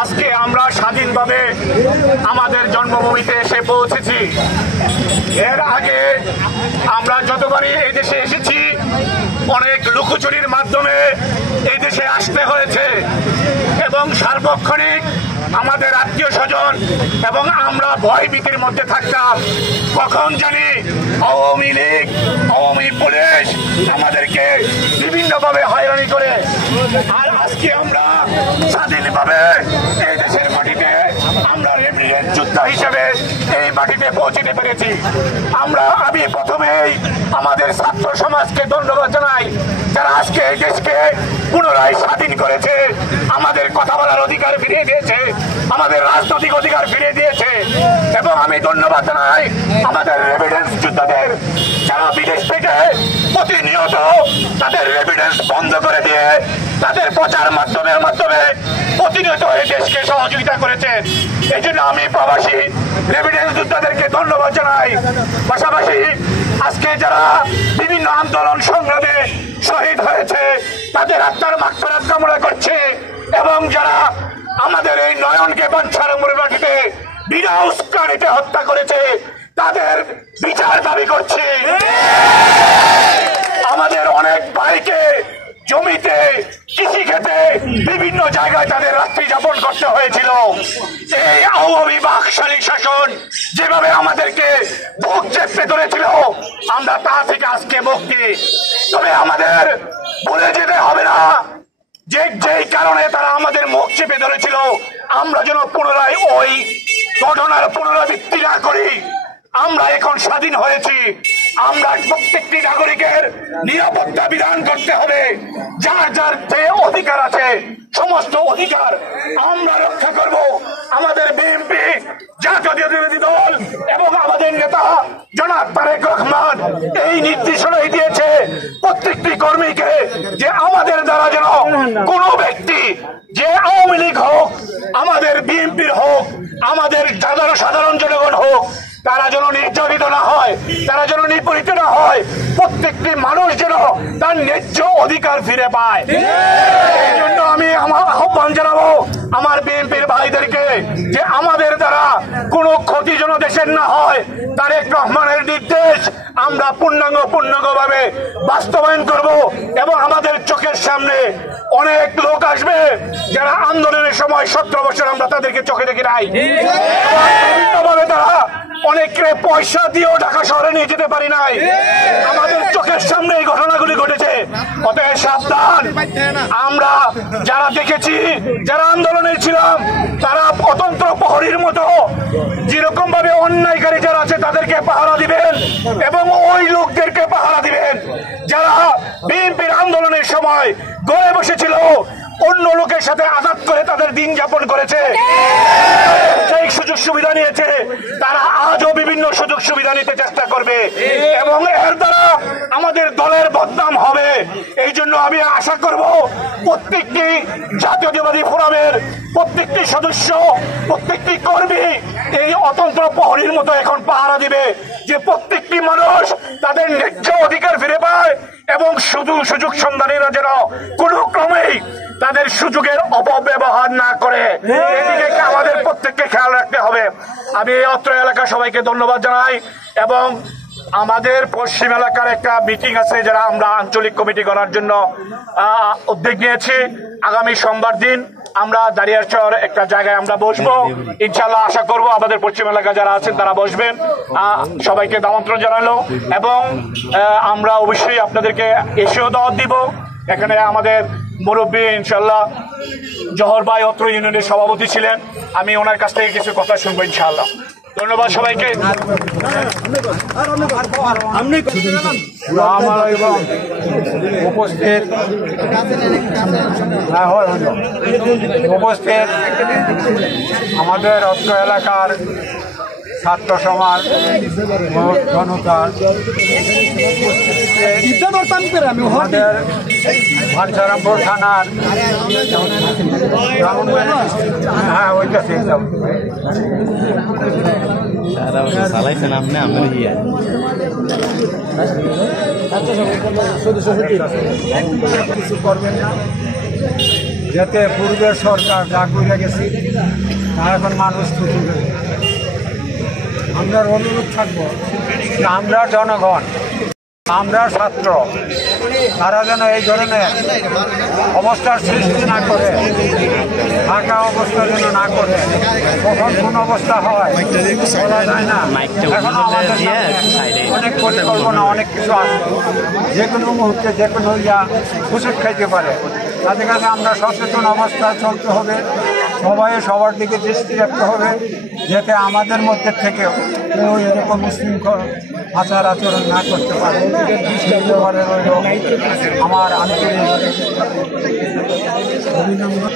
আজকে আমরা স্বাধীনভাবে আমাদের জন্মভূমিতে এসে পৌঁছেছি। এর আগে আমরা যতবারই এই দেশে এসেছি অনেক লুকোচুরির মাধ্যমে এই দেশে আসতে হয়েছে এবং সার্বক্ষণিক আমাদের আত্মীয় স্বজন এবং আমরা ভয়ভীতির মধ্যে থাকতাম, কখন জানি আওয়ামী লীগ আওয়ামী পুলিশ আমাদেরকে বিভিন্নভাবে হয়রানি করে। আর আজকে আমরা স্বাধীনভাবে এই দেশের মাটিতে আমরা রেভিডেন্স যোদ্ধা হিসেবে এই মাটিতে পৌঁছতে পেরেছি। আমি প্রথমেই আমাদের ছাত্র সমাজকে ধন্যবাদ জানাই যারা আজকে এই দেশকে পুনরায় স্বাধীন করেছে, আমাদের কথা বলার অধিকার ফিরিয়ে দিয়েছে, আমাদের রাজনৈতিক অধিকার ফিরিয়ে দিয়েছে। এবং আমি ধন্যবাদ জানাই আমাদের রেভিডেন্স যোদ্ধাদের যারা বিদেশ থেকে প্রতিনিয়ত তাদের রেভিডেন্স বন্ধ করে দিয়ে তাদের প্রচার মাধ্যমে প্রতিনিয়ত এই দেশকে সহযোগিতা করেছেন। এই জন্য আমি প্রবাসী রেভিডেন্স যোদ্ধাদেরকে ধন্যবাদ জানাই। পাশাপাশি আজকে যারা বিভিন্ন আন্দোলন সংগ্রামে শহীদ হয়েছে তাদের আত্মার মাগফিরাত কামনা করছে এবং যারা আমাদের এই নয়নকে বাঞ্ছার মাটিতে বিনা উস্কানিতে হত্যা করেছে তাদের বিচার দাবি করছি। আমাদের অনেক ভাইকে জমিতে কৃষি খেতে বিভিন্ন জায়গায় তাদের রাত্রি যাপন করতে হয়েছিল। এই আওয়ামী বাকশালী শাসন যেভাবে আমাদেরকে বুক চেপে ধরেছিল আমরা তা থেকে আজকে মুক্তি। তবে আমাদের ভুলে যেতে হবে না যেই কারণে তারা আমাদের মুখ চেপে ধরেছিল আমরা যেন পুনরায় ওই ঘটনার পুনরাবৃত্তি না করি। আমরা এখন স্বাধীন হয়েছি, আমরা প্রত্যেকটি নাগরিকের নিরাপত্তা বিধান করতে হবে। যার যার যে অধিকার আছে সমস্ত অধিকার আমরা রক্ষা করব। আমাদের বিএনপি জাতীয়তাবাদী দল এবং আমাদের নেতা জনাব তারেক রহমান এই নির্দেশনাই দিয়েছে প্রত্যেকটি কর্মীকে যে আমাদের দ্বারা যেন কোনো ব্যক্তি যে আওয়ামী লীগ হোক আমাদের বিএনপির হোক আমাদের সাধারণ জনগণ হোক তারা যেন নির্যাতিত না হয়, তারা যেন নিপীড়িত না হয়, প্রত্যেকটি মানুষ যেন তার ন্যায্য অধিকার ফিরে পায়। এই জন্য আমি আমার আহ্বান জানাবো আমার বিএনপির ভাইদেরকে যে আমাদের দ্বারা কোনো ক্ষতি যেন দেশের না হয়। তারেক রহমানের নির্দেশ আমরা পূর্ণাঙ্গভাবে বাস্তবায়ন করব এবং আমাদের চোখের সামনে অনেক লোক আসবে যারা আন্দোলনের সময় 17 বছর আমরা তাদেরকে চোখে দেখি নাই, বিভিন্নভাবে তারা অনেকে পয়সা দিয়েও ঢাকা শহরে নিয়ে যেতে পারি নাই। আমাদের চোখের সামনে এই ঘটনাগুলি ঘটেছে। অতএব সাবধান। আমরা যারা দেখেছি যারা আন্দোলনে ছিলাম তারা অতন্ত্র প্রহরীর মতো যেরকম ভাবে অন্যায়কারী যারা আছে তাদেরকে পাহারা দিবেন এবং ওই লোকদেরকে পাহারা দিবেন যারা বিএনপির আন্দোলনের সময় ঘরে বসেছিল অন্য লোকের সাথে আঘাত করে তাদের দিন যাপন করেছে, সেই সুযোগ সুবিধা নিয়েছে, তারা আজও বিভিন্ন সুযোগ সুবিধা নিতে চেষ্টা করবে এবং এর দ্বারা আমাদের দলের বদনাম হবে। এই জন্য আমি আশা করব প্রত্যেকটি জাতীয়তাবাদী ফোরামের প্রত্যেকটি সদস্য প্রত্যেকটি কর্মী এই অতন্ত্র প্রহরীর মতো এখন পাহারা দিবে যে প্রত্যেকটি মানুষ তাদের ন্যায্য অধিকার ফিরে পায় এবং সুযোগ সন্ধানীরা যেন কোনো ক্রমেই তাদের সুযোগের অপব্যবহার না করে। এদিকে আমাদের প্রত্যেককে খেয়াল রাখতে হবে। আমি এই অত্র এলাকার সবাইকে ধন্যবাদ জানাই এবং আমাদের পশ্চিম এলাকার একটা মিটিং আছে যারা আমরা আঞ্চলিক কমিটি করার জন্য উদ্যোগ নিয়েছি। আগামী সোমবার দিন আমরা দাঁড়িয়ারচর একটা জায়গায় আমরা বসবো ইনশাল্লাহ। আশা করব আমাদের পশ্চিম এলাকা যারা আছেন তারা বসবেন। সবাইকে আমন্ত্রণ জানালো এবং আমরা অবশ্যই আপনাদেরকে এসেও দাওয়াত দিব। এখানে আমাদের মুরব্বী ইনশাল্লাহ জহর ভাই অত্র ইউনিয়নের সভাপতি ছিলেন, আমি ওনার কাছ থেকে কিছু কথা শুনবো ইনশাল্লাহ। ধন্যবাদ সবাইকে। উপস্থিত আমাদের অত্র এলাকার ছাত্র সমাজ জনতা আমাদের ভাঞ্চারামপুর থানার হ্যাঁ ওইটা চালাইছেন আপনি আপনার কিছু করবেন না। যাতে পূর্বের সরকার যা করে গেছে তা এখন মানুষ খুশি হয়ে আমরা অনুরোধ থাকবো যে আমরা জনগণ, আমরা ছাত্র, তারা যেন এই ধরনের অবস্থার সৃষ্টি না করে, থাকা অবস্থা যেন না করে। কখন কোন অবস্থা হয় বলা যায় না। এখন আমাদের সামনে অনেক পরিকল্পনা, অনেক কিছু আছে, যে কোনো মুহূর্তে যে কোনো হুঁচট খাইতে পারে। তাদের কাছে আমরা সচেতন অবস্থায় চলতে হবে, সবাই সবার দিকে দৃষ্টি রাখতে হবে, যাতে আমাদের মধ্যে থেকেও কেউ এরকম উশৃঙ্খল আচার আচরণ না করতে পারে। আমার আন্তরিক অভিনন্দন।